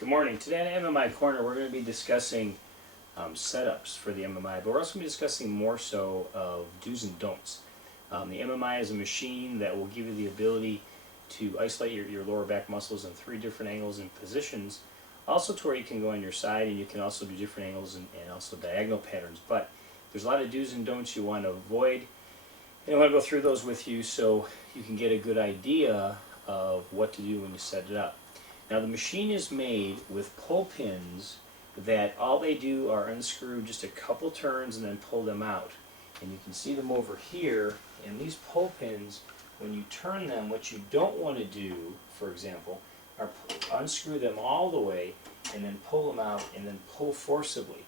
Good morning. Today on MMI Corner we're going to be discussing setups for the MMI, but we're also going to be discussing more so of do's and don'ts. The MMI is a machine that will give you the ability to isolate your lower back muscles in 3 different angles and positions, also to where you can go on your side, and you can also do different angles and also diagonal patterns. But there's a lot of do's and don'ts you want to avoid, and I want to go through those with you so you can get a good idea of what to do when you set it up. Now the machine is made with pull pins that all they do are unscrew just a couple turns and then pull them out. And you can see them over here, and these pull pins, when you turn them, what you don't want to do, for example, are unscrew them all the way and then pull them out and then pull forcibly.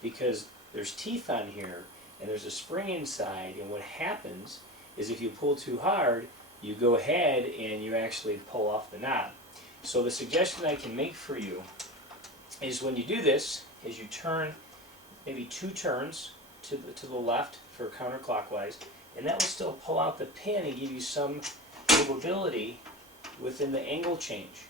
Because there's teeth on here and there's a spring inside, and what happens is if you pull too hard, you go ahead and you actually pull off the knob. So the suggestion I can make for you is when you do this, is you turn maybe 2 turns to the left for counterclockwise, and that will still pull out the pin and give you some movability within the angle change.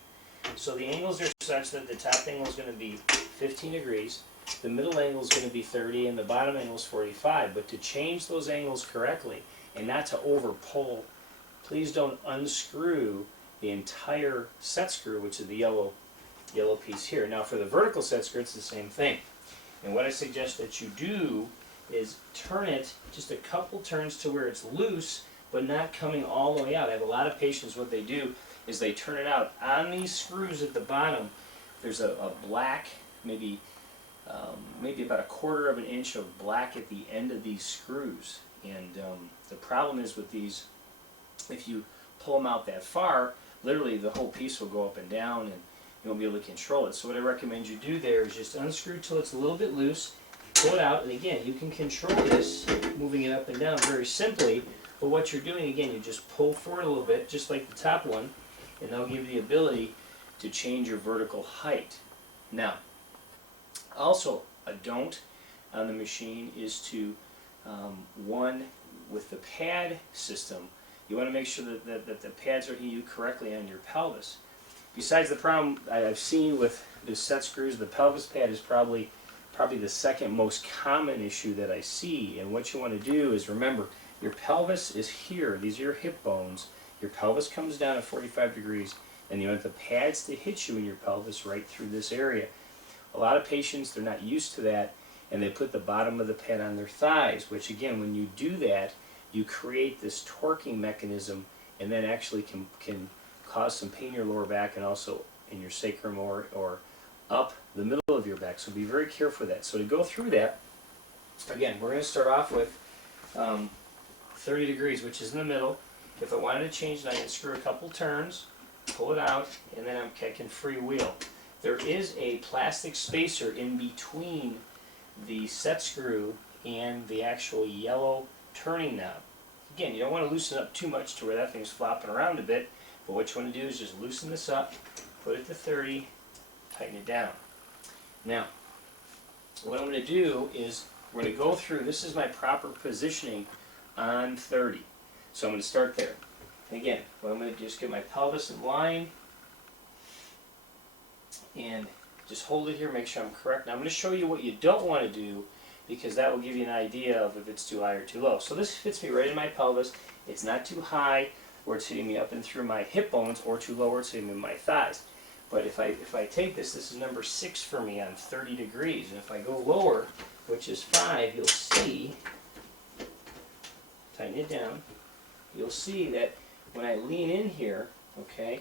So the angles are such that the top angle is going to be 15 degrees, the middle angle is going to be 30, and the bottom angle is 45. But to change those angles correctly and not to over pull, please don't unscrew the entire set screw, which is the yellow piece here. Now for the vertical set screw, it's the same thing. And what I suggest that you do is turn it just a couple turns to where it's loose, but not coming all the way out. I have a lot of patients, what they do is they turn it out. On these screws at the bottom, there's a black, maybe about 1/4 of an inch of black at the end of these screws. And the problem is with these, if you pull them out that far, literally the whole piece will go up and down and you won't be able to control it. So what I recommend you do there is just unscrew till it's a little bit loose, pull it out, and again, you can control this, moving it up and down very simply, but what you're doing, again, you just pull forward a little bit, just like the top one, and that'll give you the ability to change your vertical height. Now, also, a don't on the machine is to, one, with the pad system, you want to make sure that the pads are hitting you correctly on your pelvis. Besides the problem I've seen with the set screws, the pelvis pad is probably the second most common issue that I see. And what you want to do is remember, your pelvis is here. These are your hip bones. Your pelvis comes down at 45 degrees, and you want the pads to hit you in your pelvis right through this area. A lot of patients, they're not used to that, and they put the bottom of the pad on their thighs, which again, when you do that, you create this torquing mechanism, and then actually can cause some pain in your lower back and also in your sacrum or up the middle of your back. So be very careful with that. So to go through that, again, we're going to start off with 30 degrees, which is in the middle. If I wanted to change it, I can screw a couple turns, pull it out, and then I can freewheel. There is a plastic spacer in between the set screw and the actual yellow turning knob. Again, you don't want to loosen up too much to where that thing's flopping around a bit, but what you want to do is just loosen this up, put it to 30, tighten it down. Now, what I'm going to do is we're going to go through, this is my proper positioning on 30. So I'm going to start there. And again, I'm going to just get my pelvis in line and just hold it here, make sure I'm correct. Now I'm going to show you what you don't want to do, because that will give you an idea of if it's too high or too low. So this fits me right in my pelvis. It's not too high where it's hitting me up and through my hip bones, or too low where it's hitting me in my thighs. But if I take this is number 6 for me on 30 degrees. And if I go lower, which is 5, you'll see, tighten it down, you'll see that when I lean in here, okay,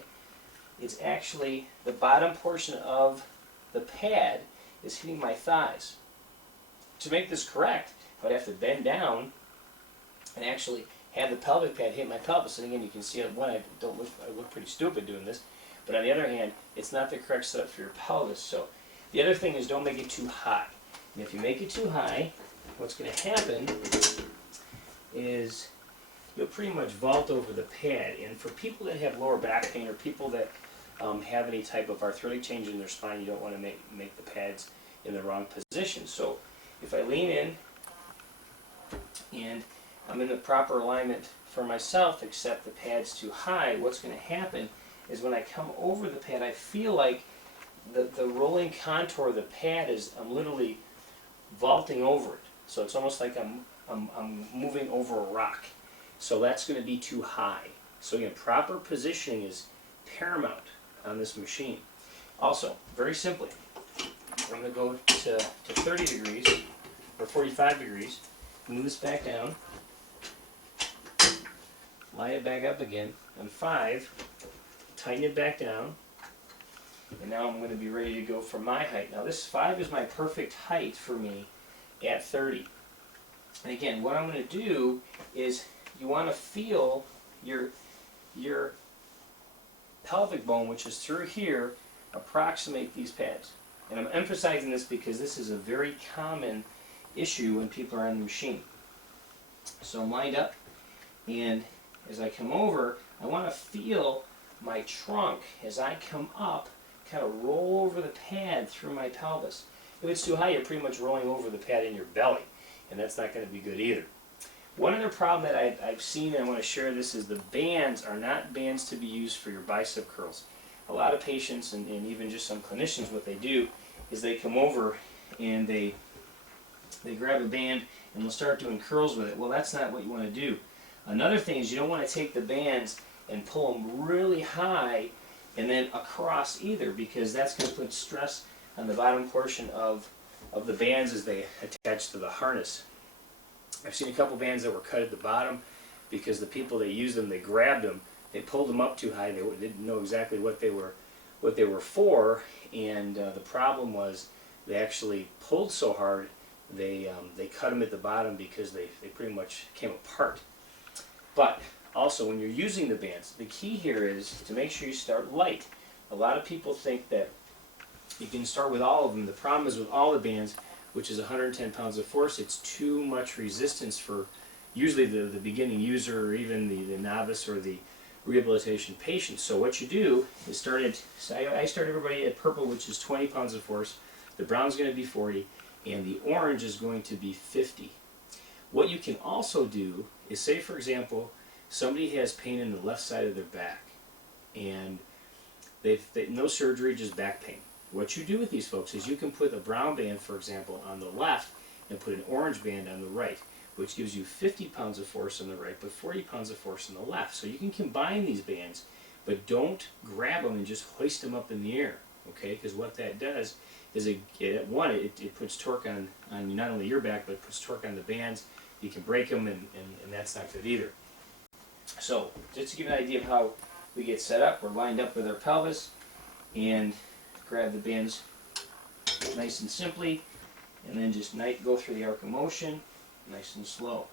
it's actually the bottom portion of the pad is hitting my thighs. To make this correct, I would have to bend down and actually have the pelvic pad hit my pelvis. And again, you can see on one, I look pretty stupid doing this, but on the other hand, it's not the correct setup for your pelvis. So the other thing is, don't make it too high. And if you make it too high, what's going to happen is you'll pretty much vault over the pad. And for people that have lower back pain, or people that have any type of arthritic change in their spine, you don't want to make the pads in the wrong position. So if I lean in and I'm in the proper alignment for myself, except the pad's too high, what's going to happen is when I come over the pad, I feel like the rolling contour of the pad is, I'm literally vaulting over it. So it's almost like I'm moving over a rock. So that's going to be too high. So again, proper positioning is paramount on this machine. Also, very simply, we're going to go to 30 degrees or 45 degrees, move this back down, line it back up again, and 5, tighten it back down, and now I'm going to be ready to go for my height. Now this 5 is my perfect height for me at 30. And again, what I'm going to do is you want to feel your pelvic bone, which is through here, approximate these pads. And I'm emphasizing this because this is a very common issue when people are on the machine. So I'm lined up, and as I come over, I want to feel my trunk as I come up kind of roll over the pad through my pelvis. If it's too high, you're pretty much rolling over the pad in your belly, and that's not going to be good either. One other problem that I've seen, and I want to share this, is the bands are not bands to be used for your bicep curls. A lot of patients, and even just some clinicians, what they do is they come over and they grab a band and they'll start doing curls with it. Well, that's not what you want to do. Another thing is you don't want to take the bands and pull them really high and then across either, because that's going to put stress on the bottom portion of the bands as they attach to the harness. I've seen a couple bands that were cut at the bottom because the people that used them, they grabbed them, they pulled them up too high, they didn't know exactly what they were for, and the problem was they actually pulled so hard they cut them at the bottom because they pretty much came apart. But also, when you're using the bands, the key here is to make sure you start light. A lot of people think that you can start with all of them. The problem is with all the bands, which is 110 pounds of force, it's too much resistance for usually the beginning user, or even the novice or the rehabilitation patient. So what you do is I start everybody at purple, which is 20 pounds of force. The brown's going to be 40, and the orange is going to be 50. What you can also do is, say for example, somebody has pain in the left side of their back, and they've no surgery, just back pain. What you do with these folks is you can put a brown band, for example, on the left and put an orange band on the right, which gives you 50 pounds of force on the right, but 40 pounds of force on the left. So you can combine these bands, but don't grab them and just hoist them up in the air, okay? Because what that does is, it puts torque on not only your back, but it puts torque on the bands. You can break them, and that's not good either. So, just to give you an idea of how we get set up, we're lined up with our pelvis, and grab the bands nice and simply, and then just go through the arc of motion, nice and slow.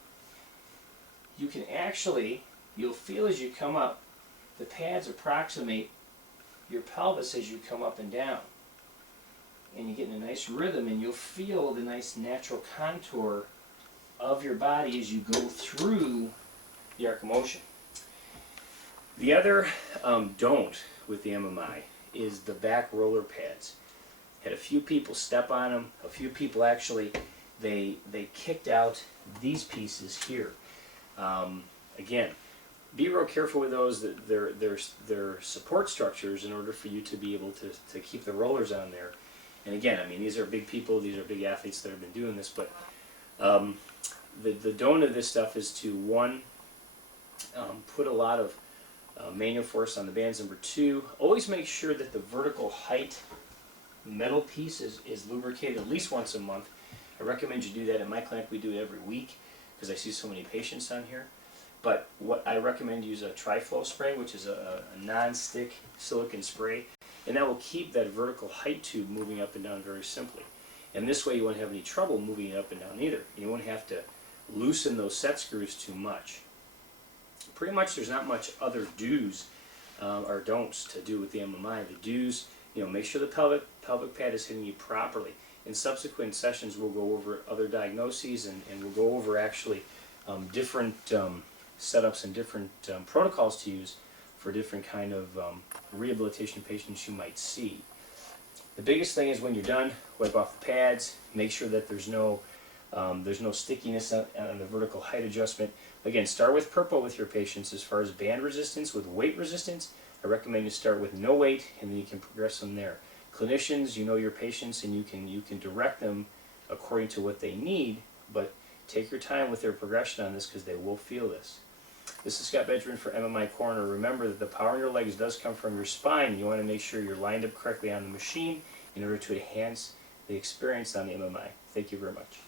You can actually, you'll feel as you come up, the pads approximate your pelvis as you come up and down. And you get in a nice rhythm, and you'll feel the nice natural contour of your body as you go through the arc of motion. The other don't with the MMI is the back roller pads. Had a few people step on them. A few people actually, they kicked out these pieces here. Again, be real careful with those. That they're support structures in order for you to be able to keep the rollers on there. And again, I mean, these are big people, these are big athletes that have been doing this, but the don't of this stuff is to, one, put a lot of manual force on the bands. Number two, always make sure that the vertical height metal piece is lubricated at least once a month. I recommend you do that. In my clinic, we do it every week because I see so many patients on here. But what I recommend, use a Tri-Flow spray, which is a non-stick silicone spray, and that will keep that vertical height tube moving up and down very simply. And this way you won't have any trouble moving it up and down either. You won't have to loosen those set screws too much. Pretty much there's not much other do's or don'ts to do with the MMI. The do's, make sure the pelvic pad is hitting you properly. In subsequent sessions we'll go over other diagnoses, and we'll go over actually different setups and different protocols to use for different kind of rehabilitation patients you might see. The biggest thing is when you're done, wipe off the pads, make sure that there's no stickiness on the vertical height adjustment. Again, start with purple with your patients. As far as band resistance, with weight resistance, I recommend you start with no weight, and then you can progress from there. clinicians, you know your patients, and you can direct them according to what they need, but take your time with their progression on this because they will feel this. This is Scott Benjamin for MMI Corner. Remember that the power in your legs does come from your spine. You want to make sure you're lined up correctly on the machine in order to enhance the experience on the MMI. Thank you very much.